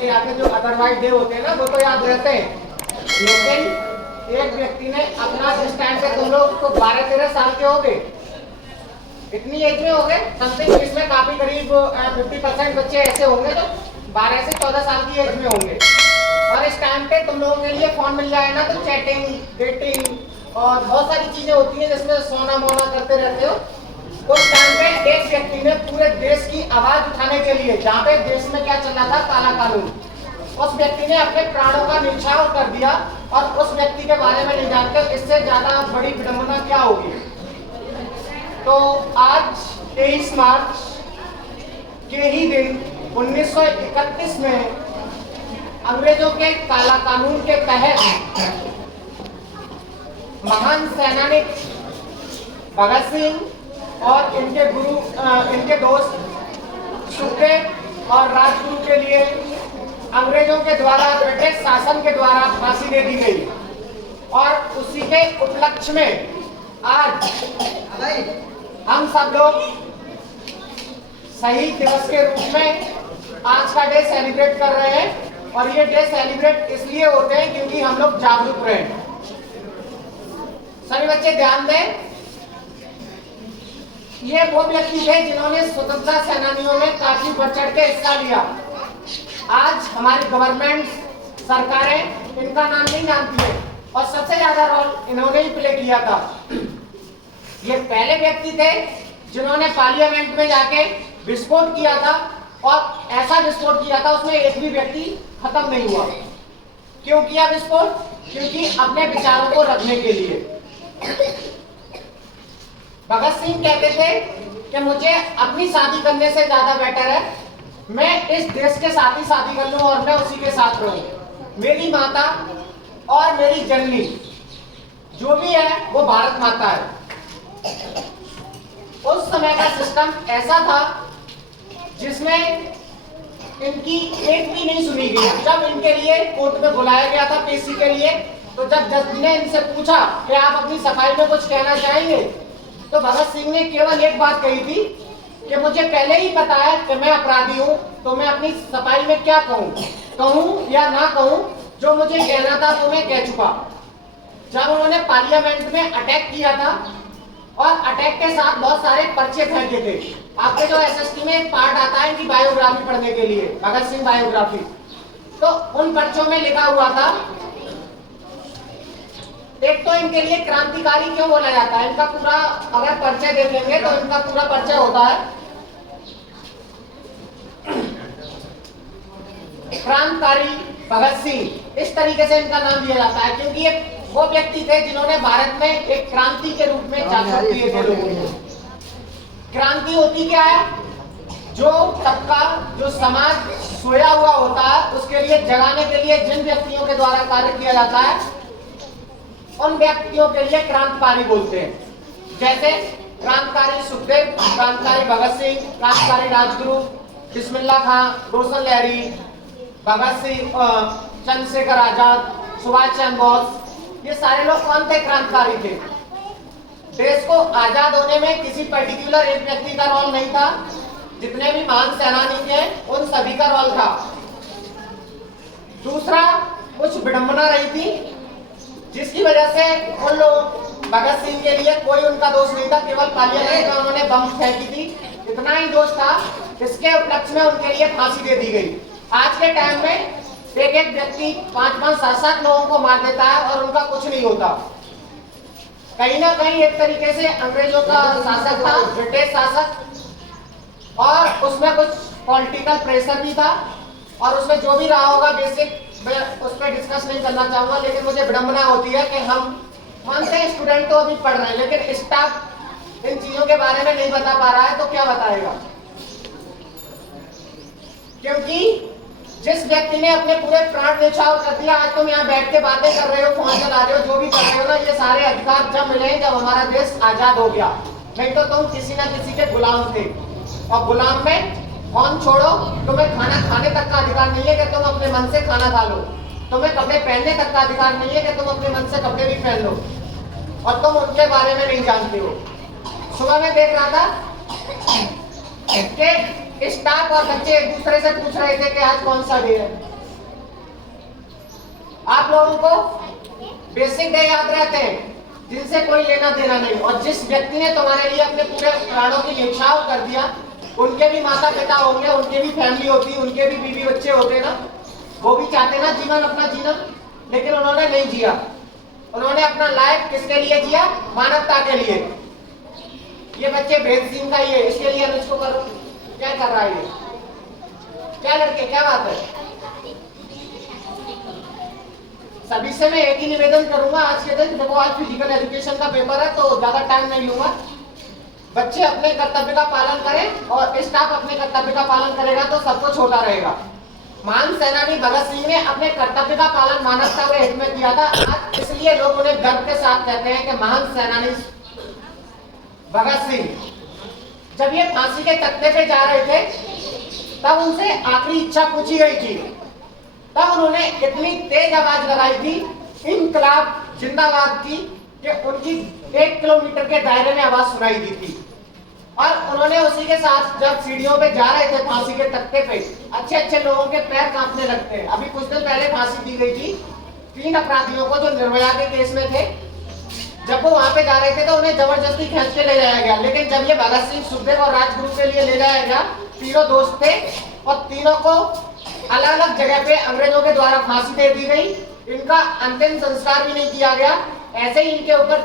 से या फिर जो अदरवाइज डे होते हैं ना वो तो याद रहते हैं, लेकिन एक व्यक्ति ने अपना जिस टाइम पे तुम लोग तो 12-13 साल के हो गए, इतनी एज में हो गए समथिंग, इसमें काफी करीब 50% बच्चे ऐसे होंगे जो 12 से 14 साल की एज में होंगे। और इस टाइम पे तुम लोगों के लिए फोन मिल जाए ना तो चैटिंग, डेटिंग और बहुत सारी चीजें होती हैं जिसमें सोना मोना करते रहते हो। उस टाइम पे एक व्यक्ति ने पूरे देश की आवाज उठाने के लिए, जहाँ पे देश में क्या चल रहा था, काला कानून, उस व्यक्ति ने अपने प्राणों का न्यौछावर कर दिया और उस व्यक्ति के बारे में नहीं जानते। इससे ज्यादा बड़ी विडंबना क्या होगी। तो आज 23 मार्च के ही दिन 1931 में अंग्रेजों के काला कानून के तहत महान सैनिक भगत सिंह और इनके गुरु, इनके दोस्त सुखदेव और राजगुरु के लिए अंग्रेजों के द्वारा, ब्रिटिश शासन के द्वारा फांसी दे दी गई। और उसी के उपलक्ष्य में आज हम सब लोग शहीद दिवस के रूप में आज का डे सेलिब्रेट कर रहे हैं। और ये डे सेलिब्रेट इसलिए होते हैं क्योंकि हम लोग जागरूक रहे। सभी बच्चे ध्यान दें, ये वो व्यक्ति थे जिन्होंने स्वतंत्रता सेनानियों में काफी बढ़ चढ़ के हिस्सा लिया। आज हमारी गवर्नमेंट, सरकारें इनका नाम नहीं जानती है और सबसे ज्यादा रोल इन्होंने ही प्ले किया था। ये पहले व्यक्ति थे जिन्होंने पार्लियामेंट में जाके विस्फोट किया था और ऐसा विस्फोट किया था उसमें एक भी व्यक्ति खत्म नहीं हुआ। क्यों किया विस्फोट? क्योंकि अपने विचारों को रखने के लिए। भगत सिंह कहते थे कि मुझे अपनी शादी करने से ज्यादा बेटर है मैं इस देश के साथ ही शादी कर लूं और मैं उसी के साथ रहूं। मेरी माता और मेरी जननी जो भी है वो भारत माता है। उस समय का सिस्टम ऐसा था जिसमें इनकी एक भी नहीं सुनी गई। जब इनके लिए कोर्ट में बुलाया गया था पेशी के लिए, तो जब जज ने इनसे पूछा कि आप अपनी सफाई में कुछ कहना चाहेंगे, तो भगत सिंह ने केवल एक बात कही थी कि मुझे पहले ही पता है कि मैं अपराधी हूं, तो मैं अपनी सफाई में क्या कहूं या ना कहूं, जो मुझे कहना था तो मैं कह चुका। जब उन्होंने पार्लियामेंट में अटैक किया था और अटैक के साथ बहुत सारे पर्चे फेंके थे, आपके जो एसएसटी में एक पार्ट आता है इनकी बायोग्राफी पढ़ने के लिए, भगत सिंह बायोग्राफी, तो उन पर्चों में लिखा हुआ था, एक तो इनके लिए क्रांतिकारी क्यों बोला जाता है, इनका पूरा अगर परिचय देखेंगे तो इनका पूरा परिचय होता है क्रांतिकारी भगत सिंह, इस तरीके से इनका नाम दिया जाता है क्योंकि ये वो व्यक्ति थे जिन्होंने भारत में एक क्रांति के रूप में जागरूक किए थे लोगों को। क्रांति होती क्या है? जो तबका, जो समाज सोया हुआ होता है उसके लिए जगाने के लिए जिन व्यक्तियों के द्वारा कार्य किया जाता है उन व्यक्तियों के लिए क्रांतिकारी बोलते हैं। जैसे क्रांतिकारी सुखदेव, क्रांतिकारी भगत सिंह, क्रांतिकारी राजगुरु, बिस्मिल्लाह खां, रोशन लहरी, भगत सिंह, चंद्रशेखर आजाद, सुभाष चंद्र बोस, ये सारे लोग कौन थे? क्रांतिकारी थे। देश को आजाद होने में किसी पर्टिकुलर एक व्यक्ति का रोल नहीं था, जितने भी महान सेनानी थे उन सभी का रोल था। दूसरा, कुछ विडंबना रही थी जिसकी वजह से उन लोग, भगत सिंह के लिए कोई उनका दोष नहीं था, केवल पार्लियामेंट में उन्होंने बम फेंकी थी, इतना ही दोष था। इसके उपलक्ष्य में उनके लिए फांसी दे दी गई। आज के टाइम में एक एक व्यक्ति 5-5, 7-7 लोगों को मार देता है और उनका कुछ नहीं होता। कहीं ना कहीं एक तरीके से अंग्रेजों का शासक था, ब्रिटिश शासक, और उसमें कुछ पॉलिटिकल प्रेशर भी था और उसमें जो भी रहा होगा बेसिक मैं उस पर डिस्कस नहीं करना चाहूंगा। लेकिन मुझे विडंबना होती है कि हम मानते हैं स्टूडेंट तो अभी पढ़ रहे हैं लेकिन स्टाफ इन चीजों के बारे में नहीं बता पा रहा है, तो क्या बताएगा? क्योंकि जिस व्यक्ति ने अपने पूरे प्राण न्यौछावर कर दिया, आज तुम यहाँ बैठ के बातें कर रहे हो, फोन चला रहे हो, जो भी कर रहे हो ना, ये सारे अधिकार जब मिले जब हमारा देश आजाद हो गया। नहीं तो तुम किसी ना किसी के गुलाम थे, और गुलाम में फोन छोड़ो, तुम्हें खाना खाने तक का अधिकार नहीं है कि तुम अपने मन से खाना खा लो, तुम्हें कपड़े पहनने तक का अधिकार नहीं है कि तुम अपने मन से कपड़े भी पहन लो, और तुम उनके बारे में नहीं जानते हो। सुबह में देख रहा था कि स्टाफ और बच्चे एक दूसरे से पूछ रहे थे कि आज कौन सा डे है। आप लोगों को बेसिक डे याद रहते हैं जिनसे कोई लेना देना नहीं, और जिस व्यक्ति ने तुम्हारे लिए अपने पूरे प्राणों की न्यौछावर कर दिया, उनके भी माता पिता होंगे, उनके भी फैमिली होती, उनके भी बीवी बच्चे होते ना, वो भी चाहते ना जीवन अपना जीना, लेकिन उन्होंने नहीं जिया। उन्होंने अपना लाइफ किसके लिए जिया? मानवता के लिए। ये बच्चे भेद सिंह का ये, इसके लिए इसको करो। क्या कर रहा है ये? क्या लड़के, क्या बात है? सभी से मैं एक ही निवेदन करूंगा आज के दिन, देखो आज फिजिकल एजुकेशन का पेपर है तो ज्यादा टाइम नहीं लूंगा। बच्चे अपने कर्तव्य का पालन करें और स्टाफ अपने कर्तव्य का पालन करेगा तो सब कुछ होता रहेगा। महान सेनानी भगत सिंह ने अपने कर्तव्य का पालन मानवता के हित में किया था। आज इसलिए लोग उन्हें गर्व के साथ कहते हैं कि महान सेनानी भगत सिंह। जब ये फांसी के तख्ते पे जा रहे थे तब उनसे आखिरी इच्छा पूछी गई थी, तब उन्होंने इतनी तेज आवाज लगाई थी, इनकलाब जिंदाबाद की, कि उनकी 1 किलोमीटर के दायरे में आवाज सुनाई दी थी। और उन्होंने उसी के साथ जब सीढ़ियों पे जा रहे थे फांसी के तख्ते पे, अच्छे अच्छे लोगों के पैर कांपने लगते हैं। अभी कुछ दिन पहले फांसी दी गई थी 3 अपराधियों को जो निर्भया के केस में थे। जब वो वहां पे जा रहे थे तो उन्हें जबरदस्ती खींच के ले जाया गया, लेकिन जब ये भगत सिंह, सुखदेव और राजगुरु के लिए ले जाया गया, तीनों दोस्त थे और तीनों को अलग अलग जगह पे अंग्रेजों के द्वारा फांसी दे दी गई। इनका अंतिम संस्कार भी नहीं किया गया, ऐसे ही इनके ऊपर